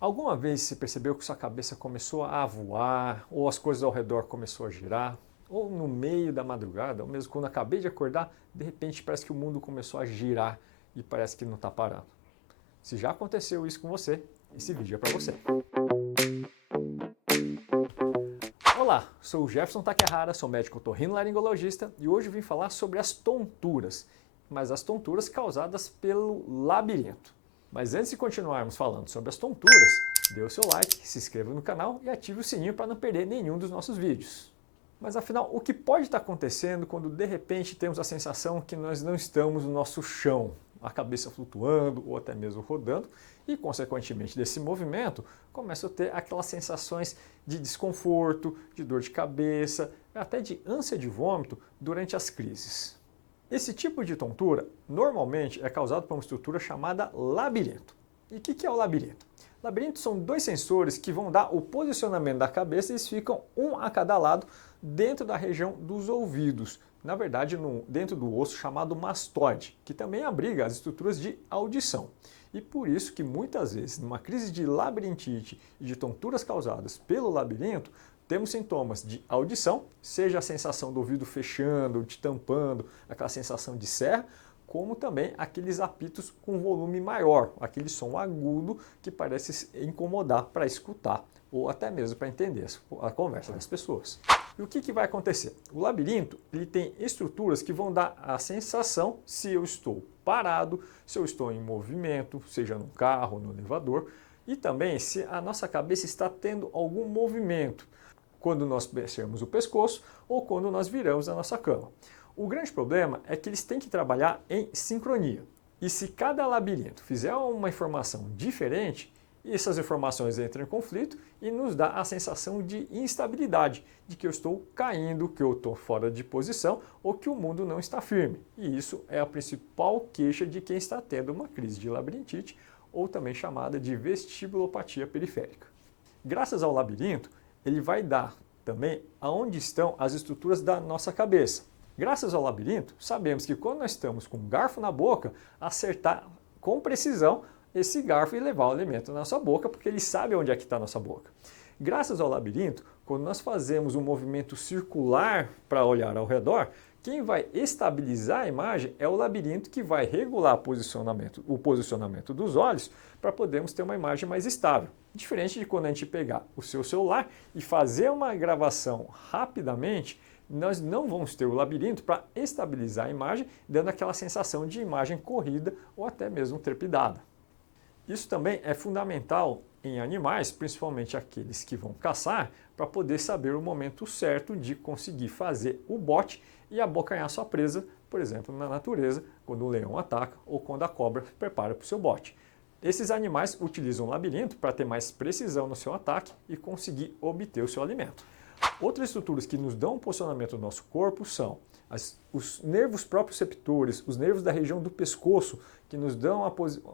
Alguma vez você percebeu que sua cabeça começou a voar, ou as coisas ao redor começou a girar, ou no meio da madrugada, ou mesmo quando acabei de acordar, de repente parece que o mundo começou a girar e parece que não está parando? Se já aconteceu isso com você, esse vídeo é para você. Olá, sou o Jefferson Takehara, sou médico otorrinolaringologista e hoje vim falar sobre as tonturas, mas as tonturas causadas pelo labirinto. Mas antes de continuarmos falando sobre as tonturas, dê o seu like, se inscreva no canal e ative o sininho para não perder nenhum dos nossos vídeos. Mas afinal, o que pode estar acontecendo quando de repente temos a sensação que nós não estamos no nosso chão, a cabeça flutuando ou até mesmo rodando, e consequentemente desse movimento, começa a ter aquelas sensações de desconforto, de dor de cabeça, até de ânsia de vômito durante as crises. Esse tipo de tontura normalmente é causado por uma estrutura chamada labirinto. E o que é o labirinto? Labirintos são dois sensores que vão dar o posicionamento da cabeça e eles ficam um a cada lado dentro da região dos ouvidos. Na verdade, dentro do osso chamado mastoide, que também abriga as estruturas de audição. E por isso que muitas vezes, numa crise de labirintite e de tonturas causadas pelo labirinto, temos sintomas de audição, seja a sensação do ouvido fechando, te tampando, aquela sensação de serra, como também aqueles apitos com volume maior, aquele som agudo que parece incomodar para escutar ou até mesmo para entender a conversa das pessoas. E o que vai acontecer? O labirinto ele tem estruturas que vão dar a sensação se eu estou parado, se eu estou em movimento, seja no carro, no elevador, e também se a nossa cabeça está tendo algum movimento, quando nós mexemos o pescoço ou quando nós viramos a nossa cama. O grande problema é que eles têm que trabalhar em sincronia. E se cada labirinto fizer uma informação diferente, essas informações entram em conflito e nos dá a sensação de instabilidade, de que eu estou caindo, que eu estou fora de posição ou que o mundo não está firme. E isso é a principal queixa de quem está tendo uma crise de labirintite ou também chamada de vestibulopatia periférica. Graças ao labirinto, ele vai dar também aonde estão as estruturas da nossa cabeça. Graças ao labirinto, sabemos que quando nós estamos com um garfo na boca, acertar com precisão esse garfo e levar o alimento na nossa boca, porque ele sabe onde é que está a nossa boca. Graças ao labirinto, quando nós fazemos um movimento circular para olhar ao redor, quem vai estabilizar a imagem é o labirinto que vai regular o posicionamento dos olhos para podermos ter uma imagem mais estável. Diferente de quando a gente pegar o seu celular e fazer uma gravação rapidamente, nós não vamos ter o labirinto para estabilizar a imagem, dando aquela sensação de imagem corrida ou até mesmo trepidada. Isso também é fundamental em animais, principalmente aqueles que vão caçar, para poder saber o momento certo de conseguir fazer o bote e abocanhar sua presa, por exemplo, na natureza, quando o leão ataca ou quando a cobra se prepara para o seu bote. Esses animais utilizam o labirinto para ter mais precisão no seu ataque e conseguir obter o seu alimento. Outras estruturas que nos dão um posicionamento do nosso corpo são os nervos proprioceptores, os nervos da região do pescoço, que nos dão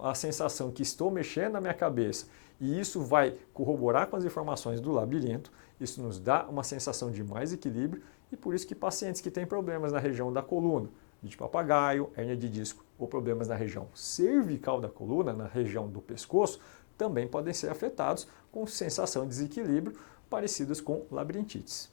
a sensação que estou mexendo na minha cabeça, e isso vai corroborar com as informações do labirinto, isso nos dá uma sensação de mais equilíbrio, e por isso que pacientes que têm problemas na região da coluna, de papagaio, hérnia de disco, ou problemas na região cervical da coluna, na região do pescoço, também podem ser afetados com sensação de desequilíbrio parecidas com labirintites.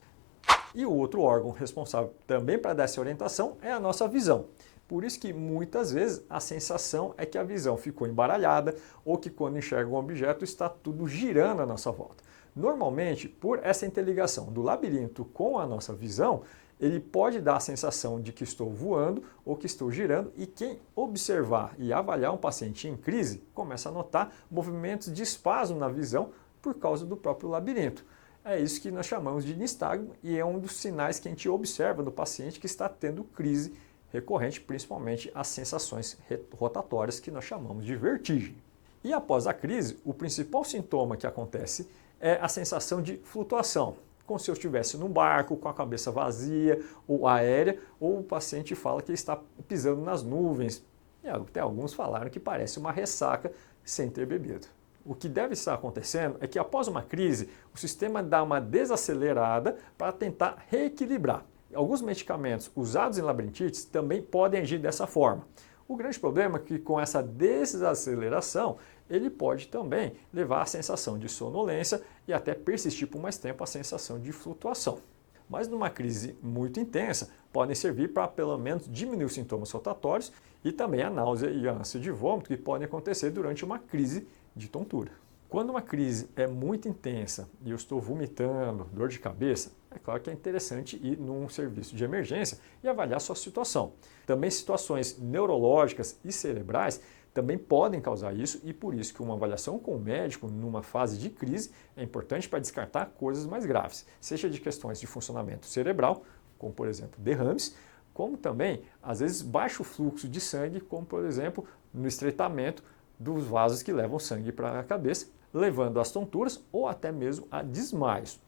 E o outro órgão responsável também para dar essa orientação é a nossa visão. Por isso que muitas vezes a sensação é que a visão ficou embaralhada ou que quando enxerga um objeto está tudo girando à nossa volta. Normalmente, por essa interligação do labirinto com a nossa visão, ele pode dar a sensação de que estou voando ou que estou girando, e quem observar e avaliar um paciente em crise começa a notar movimentos de espasmo na visão por causa do próprio labirinto. É isso que nós chamamos de nistagmo e é um dos sinais que a gente observa no paciente que está tendo crise recorrente, principalmente as sensações rotatórias que nós chamamos de vertigem. E após a crise, o principal sintoma que acontece é a sensação de flutuação, como se eu estivesse num barco com a cabeça vazia ou aérea, ou o paciente fala que ele está pisando nas nuvens. E até alguns falaram que parece uma ressaca sem ter bebido. O que deve estar acontecendo é que após uma crise, o sistema dá uma desacelerada para tentar reequilibrar. Alguns medicamentos usados em labirintites também podem agir dessa forma. O grande problema é que com essa desaceleração, ele pode também levar à sensação de sonolência e até persistir por mais tempo a sensação de flutuação. Mas numa crise muito intensa, podem servir para pelo menos diminuir os sintomas rotatórios e também a náusea e a ânsia de vômito que podem acontecer durante uma crise de tontura. Quando uma crise é muito intensa e eu estou vomitando, dor de cabeça, é claro que é interessante ir num serviço de emergência e avaliar a sua situação. Também situações neurológicas e cerebrais também podem causar isso e por isso que uma avaliação com o médico numa fase de crise é importante para descartar coisas mais graves, seja de questões de funcionamento cerebral, como por exemplo derrames, como também às vezes baixo fluxo de sangue, como por exemplo no estreitamento dos vasos que levam sangue para a cabeça, levando às tonturas ou até mesmo a desmaios.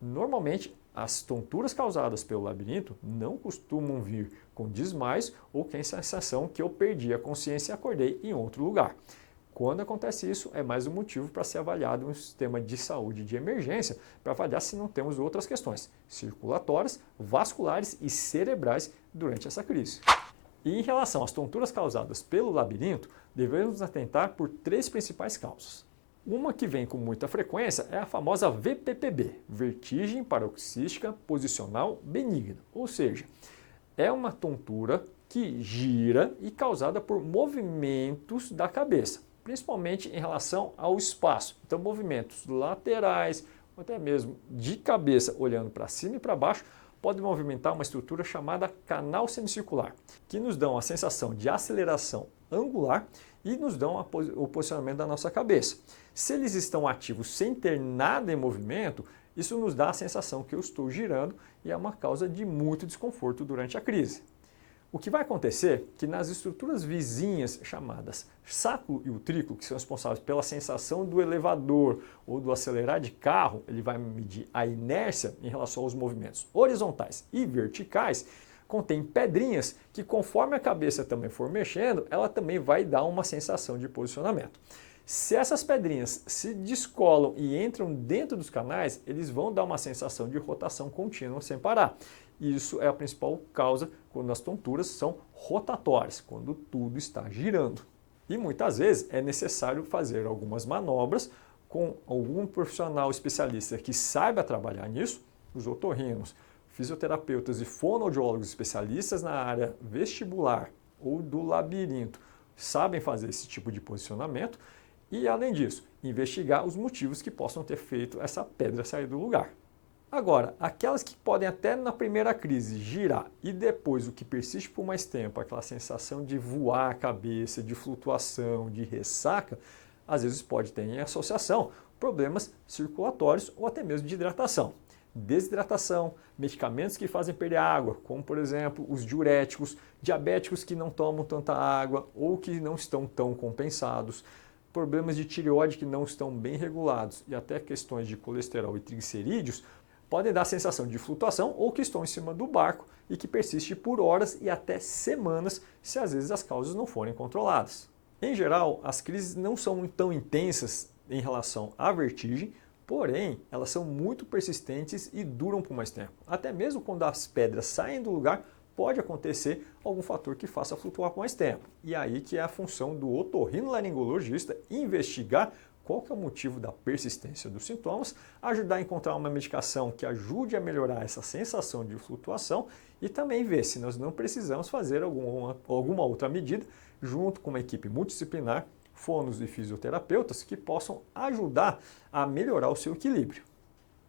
Normalmente, as tonturas causadas pelo labirinto não costumam vir com desmaios ou com a sensação que eu perdi a consciência e acordei em outro lugar. Quando acontece isso, é mais um motivo para ser avaliado um sistema de saúde de emergência para avaliar se não temos outras questões circulatórias, vasculares e cerebrais durante essa crise. E em relação às tonturas causadas pelo labirinto, devemos atentar por 3 principais causas. Uma que vem com muita frequência é a famosa VPPB, vertigem paroxística posicional benigna, ou seja, é uma tontura que gira e causada por movimentos da cabeça, principalmente em relação ao espaço. Então, movimentos laterais, ou até mesmo de cabeça olhando para cima e para baixo, podem movimentar uma estrutura chamada canal semicircular, que nos dão a sensação de aceleração angular e nos dão o posicionamento da nossa cabeça. Se eles estão ativos sem ter nada em movimento, isso nos dá a sensação que eu estou girando e é uma causa de muito desconforto durante a crise. O que vai acontecer é que nas estruturas vizinhas chamadas sacro e utrículo, que são responsáveis pela sensação do elevador ou do acelerar de carro, ele vai medir a inércia em relação aos movimentos horizontais e verticais, contém pedrinhas que conforme a cabeça também for mexendo, ela também vai dar uma sensação de posicionamento. Se essas pedrinhas se descolam e entram dentro dos canais, eles vão dar uma sensação de rotação contínua sem parar. Isso é a principal causa quando as tonturas são rotatórias, quando tudo está girando. E muitas vezes é necessário fazer algumas manobras com algum profissional especialista que saiba trabalhar nisso, os otorrinos, fisioterapeutas e fonoaudiólogos especialistas na área vestibular ou do labirinto sabem fazer esse tipo de posicionamento e, além disso, investigar os motivos que possam ter feito essa pedra sair do lugar. Agora, aquelas que podem até na primeira crise girar e depois o que persiste por mais tempo, aquela sensação de voar a cabeça, de flutuação, de ressaca, às vezes pode ter em associação problemas circulatórios ou até mesmo de hidratação. Desidratação, medicamentos que fazem perder água, como por exemplo os diuréticos, diabéticos que não tomam tanta água ou que não estão tão compensados, problemas de tireoide que não estão bem regulados e até questões de colesterol e triglicerídeos podem dar a sensação de flutuação ou que estão em cima do barco e que persiste por horas e até semanas se às vezes as causas não forem controladas. Em geral, as crises não são tão intensas em relação à vertigem, porém, elas são muito persistentes e duram por mais tempo. Até mesmo quando as pedras saem do lugar, pode acontecer algum fator que faça flutuar por mais tempo. E aí que é a função do otorrinolaringologista investigar qual que é o motivo da persistência dos sintomas, ajudar a encontrar uma medicação que ajude a melhorar essa sensação de flutuação e também ver se nós não precisamos fazer alguma outra medida junto com uma equipe multidisciplinar, fonos e fisioterapeutas que possam ajudar a melhorar o seu equilíbrio.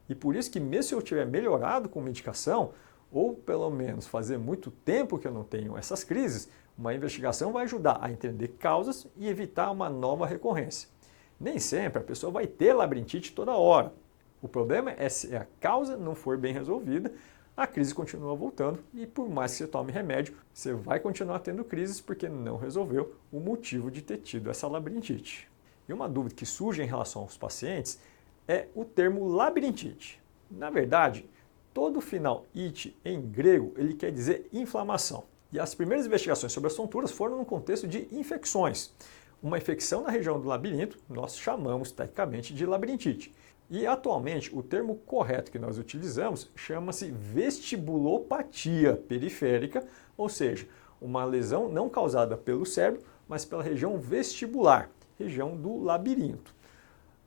E por isso que mesmo se eu tiver melhorado com medicação, ou pelo menos fazer muito tempo que eu não tenho essas crises, uma investigação vai ajudar a entender causas e evitar uma nova recorrência. Nem sempre a pessoa vai ter labirintite toda hora. O problema é se a causa não for bem resolvida, a crise continua voltando e por mais que você tome remédio, você vai continuar tendo crises porque não resolveu o motivo de ter tido essa labirintite. E uma dúvida que surge em relação aos pacientes é o termo labirintite. Na verdade, todo o final "ite" em grego ele quer dizer inflamação. E as primeiras investigações sobre as tonturas foram no contexto de infecções. Uma infecção na região do labirinto nós chamamos tecnicamente de labirintite. E atualmente o termo correto que nós utilizamos chama-se vestibulopatia periférica, ou seja, uma lesão não causada pelo cérebro, mas pela região vestibular, região do labirinto.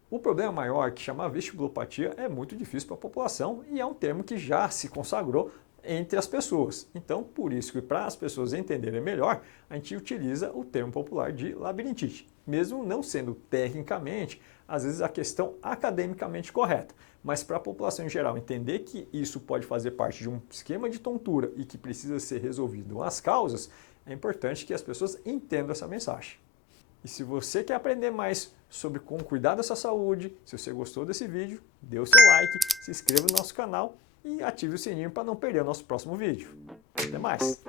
O problema maior, que chama vestibulopatia, é muito difícil para a população e é um termo que já se consagrou entre as pessoas. Então, por isso que para as pessoas entenderem melhor, a gente utiliza o termo popular de labirintite, mesmo não sendo tecnicamente, às vezes, a questão academicamente correta. Mas para a população em geral entender que isso pode fazer parte de um esquema de tontura e que precisa ser resolvido as causas, é importante que as pessoas entendam essa mensagem. E se você quer aprender mais sobre como cuidar da sua saúde, se você gostou desse vídeo, dê o seu like, se inscreva no nosso canal e ative o sininho para não perder o nosso próximo vídeo. Até mais!